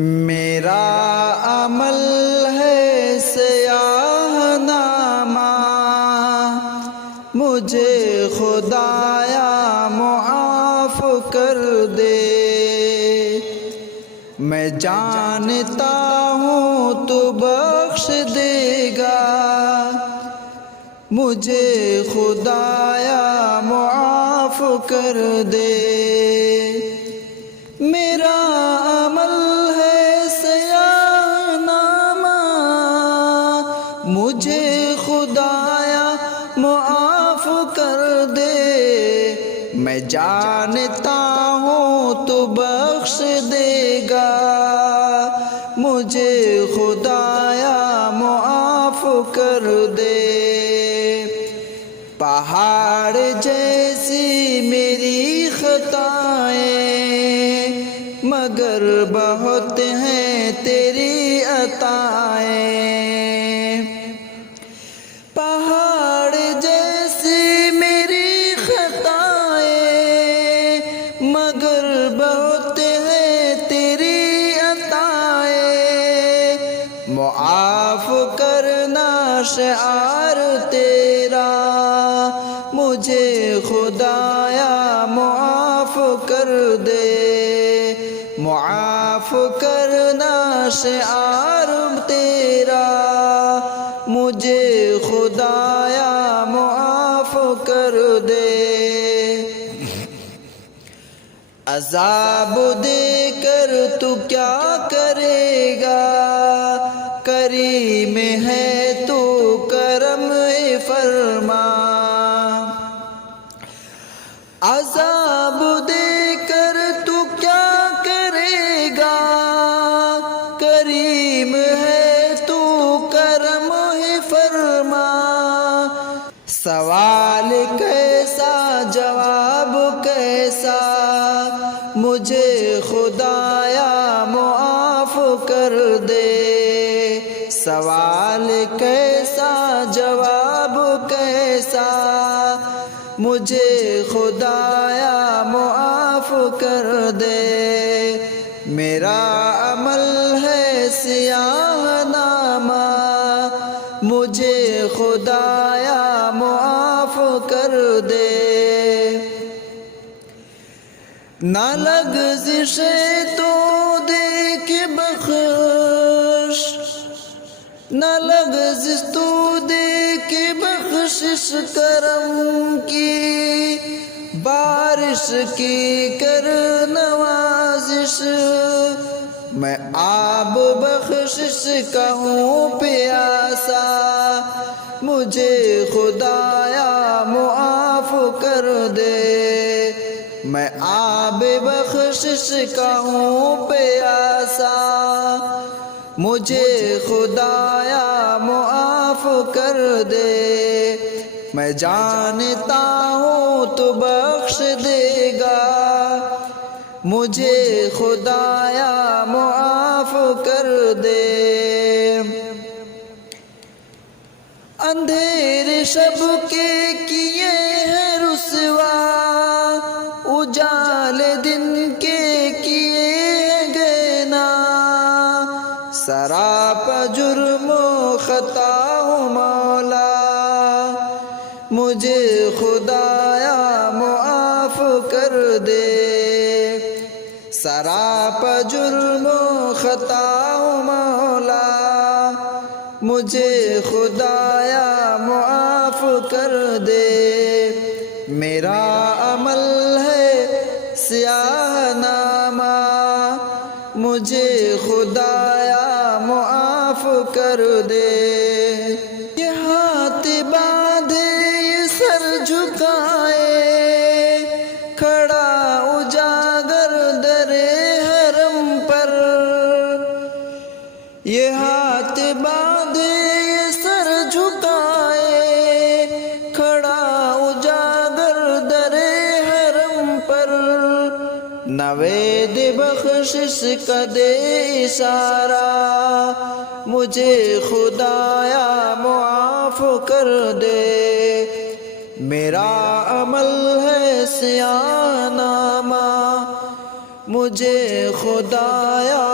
میرا عمل ہے سیاہ نامہ، مجھے خدایا معاف کر دے۔ میں جانتا ہوں تو بخش دے گا، مجھے خدایا معاف کر دے۔ میرا عمل ہے سیاہ نامہ، مجھے خدایا معاف کر دے۔ میں جانتا ہوں تو بخش دے گا، مجھے خدایا معاف کر دے۔ پہاڑ جیسی میری خطائیں، مگر بہت ہیں تیری عطائیں۔ پہاڑ جیسی میری خطائیں، مگر بہت ہیں تیری عطائیں۔ معاف کرنا شعار تیرا، مجھے خدایا معاف کر دے۔ معاف کرنا شعار تیرا، مجھے خدایا معاف کر دے۔ عذاب دے کر تو کیا کرے گا، کریم ہے تو کرم فرما۔ عذاب دے کر تو کیا کرے گا، کریم ہے تو کرم فرما۔ سوال کیسا جواب کیسا، مجھے خدایا معاف کر دے۔ سوال کیسا جواب کیسا، مجھے خدایا معاف کر دے۔ میرا عمل ہے سیاہ نامہ، مجھے خدایا معاف کر دے۔ نہ لغزش تو دے کے بخش، نہ لغزش تو دے کے بخشش، کرم کی بارش کی کر نوازش۔ میں آب بخشش کا ہوں پیاسا، مجھے خدایا معاف کر دے۔ میں آب بخشش کا ہوں پیاسا، مجھے خدایا معاف کر دے۔ میں جانتا ہوں تو بخش دے گا، مجھے خدایا معاف کر دے۔ اندھیرے شب کے کیے ہیں رسوا، اجالے دن کے کیے ہیں گنا۔ سراپا جرم و خطا ہوں مولا، مجھے خدایا معاف کر دے۔ سراپا جرم و خطا ہوں مولا، مجھے خدایا معاف کر دے۔ میرا عمل ہے سیاہ نامہ، مجھے خدایا معاف کر دے۔ یہ ہاتھ باندھے یہ سر جھکائے، کھڑا اجاگر در حرم پر۔ یہ ہاتھ باندھے یہ سر جھکائے، کھڑا اجاگر در حرم پر۔ نوید بخشش کا دے اشارہ، مجھے خدایا معاف کر دے۔ میرا عمل ہے سیاہ نامہ، مجھے خدایا